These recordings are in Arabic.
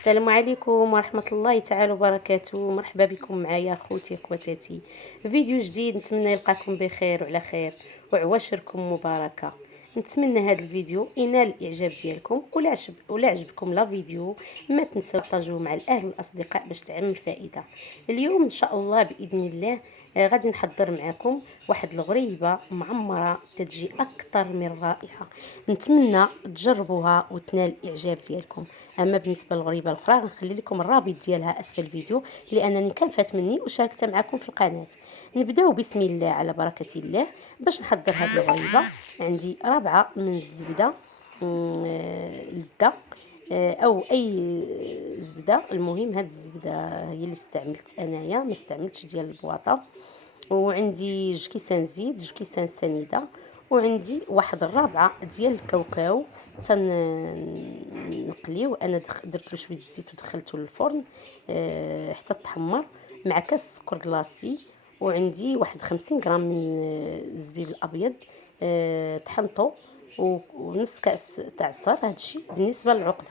السلام عليكم ورحمة الله تعالى وبركاته. مرحبا بكم معايا خوتي خواتاتي، فيديو جديد. نتمنى يلقاكم بخير وعلى خير وعواشركم مباركة. نتمنى هذا الفيديو ينال الاعجاب ديالكم، ولا عجبكم لا فيديو ما تنسوا تاجوه مع الاهل والاصدقاء باش تعم الفائدة. اليوم ان شاء الله باذن الله غادي نحضر معكم واحد الغريبة معمرة تتجي اكثر من رائعة. نتمنى تجربوها وتنال الاعجاب ديالكم. اما بالنسبه للغريبه الاخرى غنخلي لكم الرابط ديالها اسفل الفيديو، لانني كان فات مني وشاركتها معكم في القناه. نبداو بسم الله على بركه الله باش نحضر هذه الغريبه. عندي ربعه من الزبده لده، او اي زبده. المهم هاد الزبده هي اللي استعملت انايا، ما استعملتش ديال البواطه. وعندي 2 كيسان زيت، 2 كيسان سنيده، وعندي واحد الرابعه ديال الكاوكاو نقليو. انا درت له شويه الزيت ودخلته للفرن حتى تحمر، مع كاس سكر كلاصي. وعندي واحد 50 غرام من الزبيب الابيض طحنته، ونص كاس تاع الصر. هادشي بالنسبه للعقده.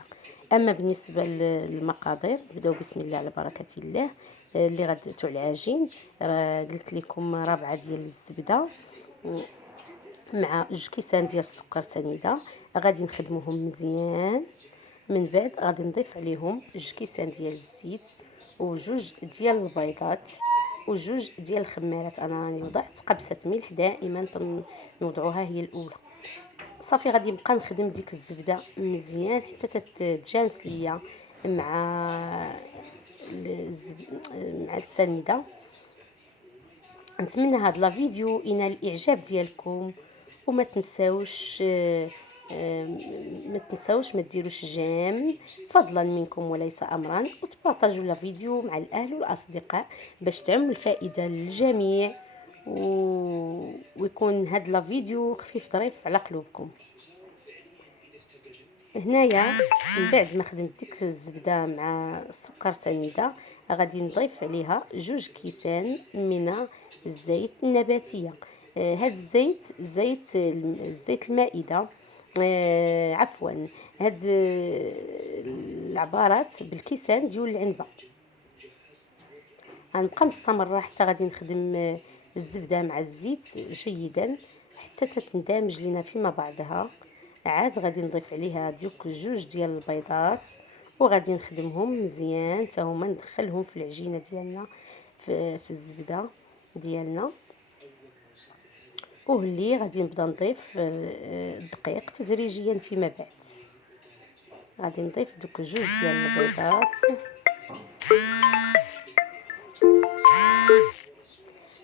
اما بالنسبه للمقادير نبداو بسم الله على بركه الله. اللي غديتو على العجين راه قلت لكم ربعه ديال الزبده مع 2 كيسان ديال السكر سنيده. غادي نخدموهم مزيان. من بعد غادي نضيف عليهم 2 كيسان ديال الزيت، وجوج ديال البيضات، وجوج ديال الخمارات. انا راني وضعت قبصه ملح، دائما نوضعوها هي الاولى. صافي غادي نبقى نخدم ديك الزبده مزيان حتى تتجانس ليا مع السنيده. نتمنى هذا لا فيديو ينال الاعجاب ديالكم، وما تنساوش ما ديروش جيم فضلا منكم وليس امرا، وتبارطاجوا لا فيديو مع الاهل والاصدقاء باش تعم الفائده للجميع، ويكون هذا لا فيديو خفيف ظريف على قلوبكم. هنايا من بعد ما خدمت ديك الزبده مع السكر سنيده، غادي نضيف عليها 2 كيسان من الزيت النباتيه. هاد الزيت زيت المائده. عفوا، هاد العبارات بالكيسان ديال العنبه. غنبقى مستمره حتى غادي نخدم الزبده مع الزيت جيدا حتى تندمج لينا فيما بعضها. عاد غادي نضيف عليها دوك 2 ديال البيضات، وغادي نخدمهم مزيان حتى هما، ندخلهم في العجينه ديالنا في الزبده ديالنا. وهلي غادي نبدا نضيف الدقيق تدريجيا فيما بعد. غادي نضيف دوك 2 ديال البيضات،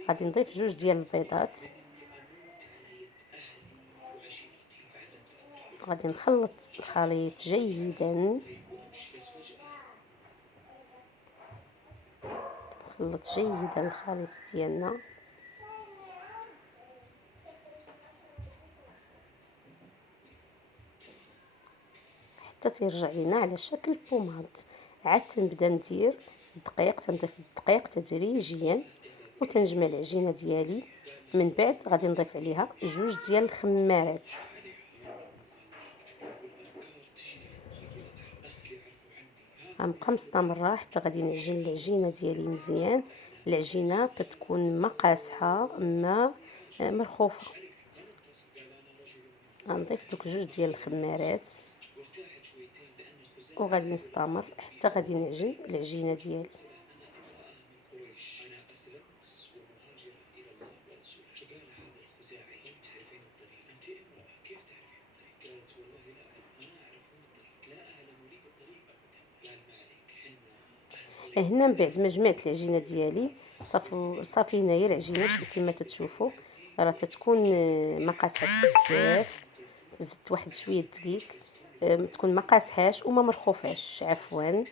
غادي نضيف 2 ديال البيضات. غادي نخلط الخليط جيدا، نخلط جيدا الخليط ديالنا حتى تيرجع لينا على شكل بوماد. عاد تنبدا ندير الدقيق، تنضيف الدقيق تدريجيا وتنجمع العجينه ديالي. من بعد غادي نضيف عليها 2 ديال الخمارات. غنبقى مستمره حتى غادي نعجن العجينه ديالي مزيان. العجينه تتكون ما قاصحه ما مرخوفه. غنضيف دوك 2 ديال الخمارات، وغادي نستمر حتى غادي نعجن العجينه ديالي. هنا من بعد ما جمعت العجينه ديالي صافي هنايا العجينه كما تتشوفوا راه تتكون ما قاصحاش بزاف. زدت واحد شويه دقيق، تكون ما قاصحاش وما مرخوفاش، عفوا.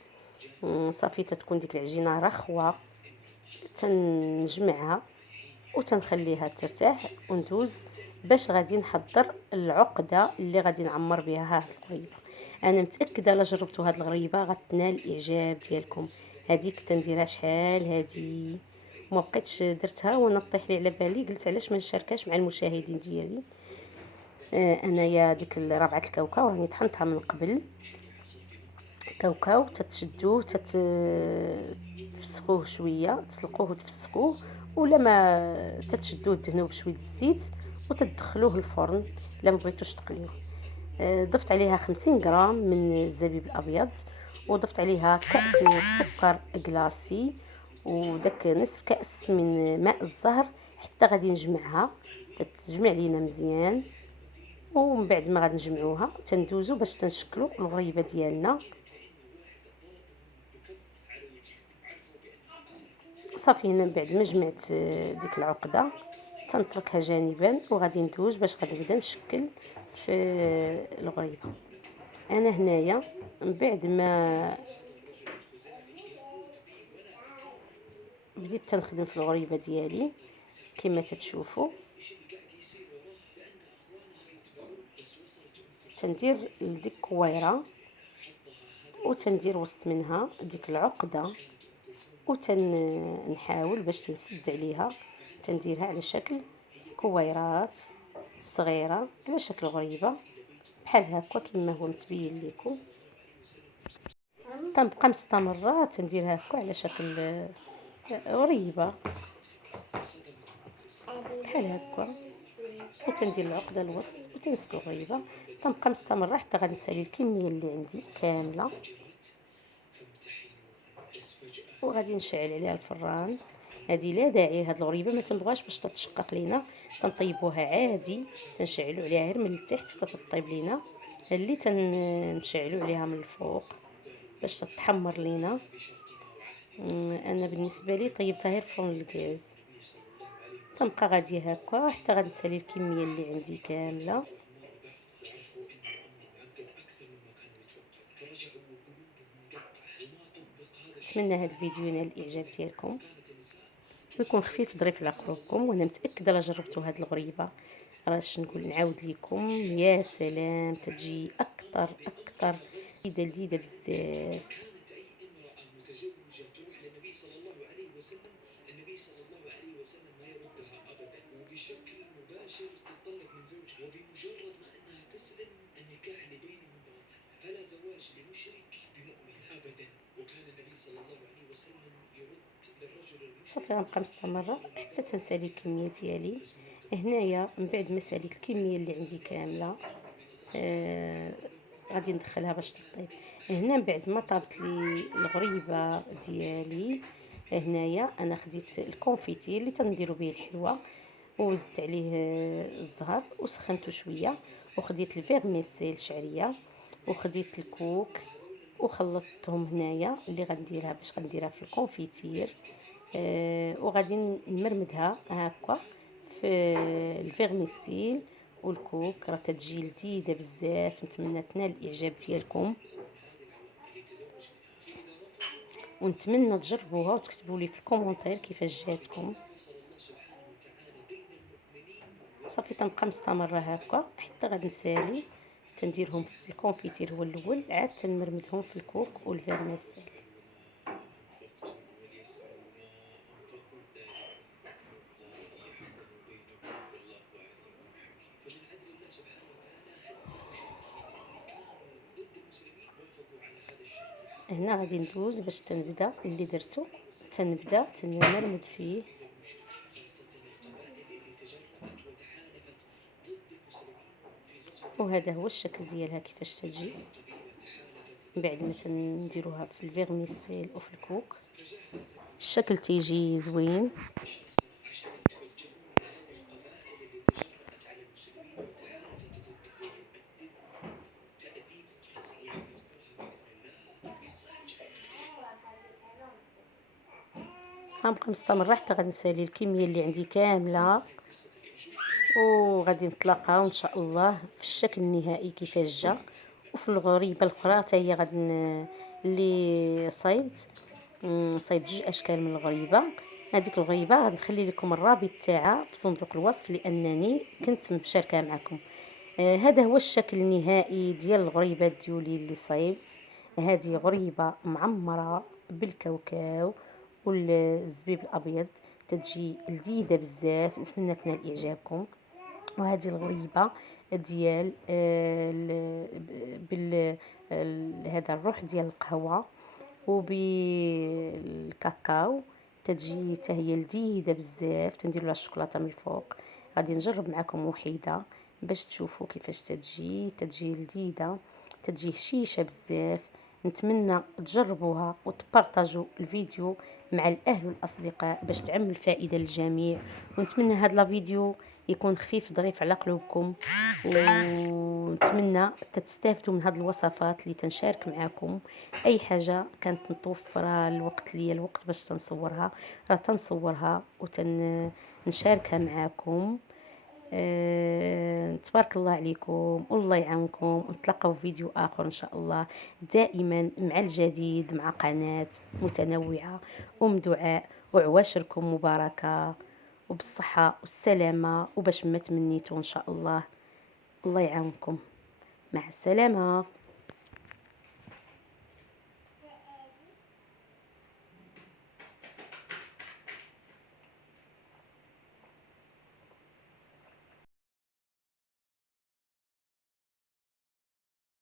صافي تتكون ديك العجينه رخوه. تنجمعها وتنخليها ترتاح، وندوز باش غادي نحضر العقده اللي غادي نعمر بها هذه الغريبه. انا متاكده لا جربتوا هذه الغريبه غتنال الاعجاب ديالكم. هذه كنت نديرها شحال هذه وما بقيتش درتها، وانا طيح لي على بالي قلت علاش ما نشاركهاش مع المشاهدين ديالي. انايا ديك ربعه الكاوكاو راني طحنتها من قبل، كاوكاو تتشدوه تفسخوه شويه، تسلقوه وتفسخوه، ولا ما تتشدوه دهنوه بشويه الزيت وتدخلوه الفرن. لا ما بغيتوش تقليوه. ضفت عليها 50 غرام من الزبيب الابيض، وضفت عليها كأس من السكر كلاصي، وداك نصف كأس من ماء الزهر، حتى غادي نجمعها تتجمع لينا مزيان. ومن بعد ما غادي نجمعوها تندوزو باش تنشكلوا الغريبه ديالنا. صافي هنا من بعد ما جمعت ديك العقده تنتركها جانبا، وغادي ندوز باش غادي نبدا نشكل في الغريبه. انا هنايا من بعد ما بديت تنخدم في الغريبه ديالي كما كتشوفوا، تندير لديك الكويره وتندير وسط منها ديك العقده، وتنحاول باش تنسد عليها، تنديرها على شكل كويرات صغيره على شكل غريبه بحال هكا كما هو متبين لكم. تنبقى مستمره تنديرها هكا على شكل غريبه بحال هكا، وتندير العقده الوسط وتنسد الغريبه. تنبقى مستمره حتى غادي نسالي الكميه اللي عندي كامله، وغادي نشعل عليها الفران. هذه لا داعي، هاد الغريبه ما تنبغاش باش تتشقق لينا، تنطيبوها عادي، تنشعلوا عليها غير من التحت حتى تطيب لينا، اللي تنشعلوا عليها من الفوق باش تتحمر لينا. انا بالنسبه لي طيبتها غير فرن الغاز. تنبقى غاديه هكا حتى غادي نسالي الكميه اللي عندي كامله. نتمنى هذا الفيديو ينال الاعجاب ديالكم ويكون خفيف ظريف على قلوبكم، وانا متاكده لا جربتوا هذه الغريبه راش نقول نعاود لكم يا سلام تجي اكثر اكثر لذيذه بزاف. صافي غنبقى مستمره حتى تنسالي الكميه ديالي. هنايا من بعد ما ساليت الكميه اللي عندي كامله غادي ندخلها باش تطيب. هنا من بعد ما طابت لي الغريبه ديالي، هنايا انا خديت الكونفيتير اللي تنديروا به الحلوى وزدت عليه الزهر وسخنته شويه، وخديت الفيرميسيل شعريه، وخديت الكوك وخلطتهم هنايا اللي غنديرها باش غنديرها في الكونفيتير. وغادي نمرمدها هكا في الفيرميسيل والكوك، راه تتجي لذيذه بزاف. نتمنى تنال الاعجاب ديالكم، ونتمنى تجربوها وتكتبوا لي في الكومونتير كيفاش جاتكم. صافي تنبقى مستمره هكا حتى غادي نسالي تنديرهم في الكونفيتير هو الاول، عاد تنمرمدهم في الكوك والفيرميسيل. هنا غادي ندوز باش تنبدا اللي درتو، تنبدا تنمرمد فيه. وهذا هو الشكل ديالها كيفاش تجي من بعد ما تنديروها في الفيرميسيل وفي الكوك. الشكل تيجي زوين. غنبقى مستمره حتى غادي نسالي الكميه اللي عندي كامله، وغادي نتلاقاو ان شاء الله في الشكل النهائي كيفاش جا. وفي الغريبه الاخرى حتى هي غادي اللي صايبت جوج اشكال من الغريبه. هذيك الغريبه غادي نخلي لكم الرابط تاعها في صندوق الوصف لانني كنت مشاركه معكم. هذا هو الشكل النهائي ديال الغريبه ديولي اللي صايبت. هذه غريبه معمره بالكاوكاو والزبيب الابيض، تتجي لذيذه بزاف. نتمنى تنال اعجابكم. وهذه الغريبه ديال بال هذا الروح ديال القهوة وبالكاكاو، تتجي حتى هي لذيذة بزاف. تندير لها الشوكولاتة من الفوق. غادي نجرب معكم وحيدة باش تشوفوا كيفاش تتجي لذيذة، تتجي هشيشة بزاف. نتمنى تجربوها وتبارطاجوا الفيديو مع الاهل والاصدقاء باش تعم الفائده للجميع. ونتمنى هذا الفيديو يكون خفيف ظريف على قلوبكم، ونتمنى تستافدوا من هذه الوصفات اللي تنشارك معكم. اي حاجه كانت متوفره الوقت باش تنصورها، راه تنصورها وتنشاركها معكم. تبارك الله عليكم والله يعاونكم. نتلاقاو في فيديو آخر إن شاء الله، دائما مع الجديد، مع قناة متنوعة دعاء وعواشركم مباركة وبالصحة والسلامة وباش ما تمنيتوا إن شاء الله. الله يعاونكم، مع السلامة.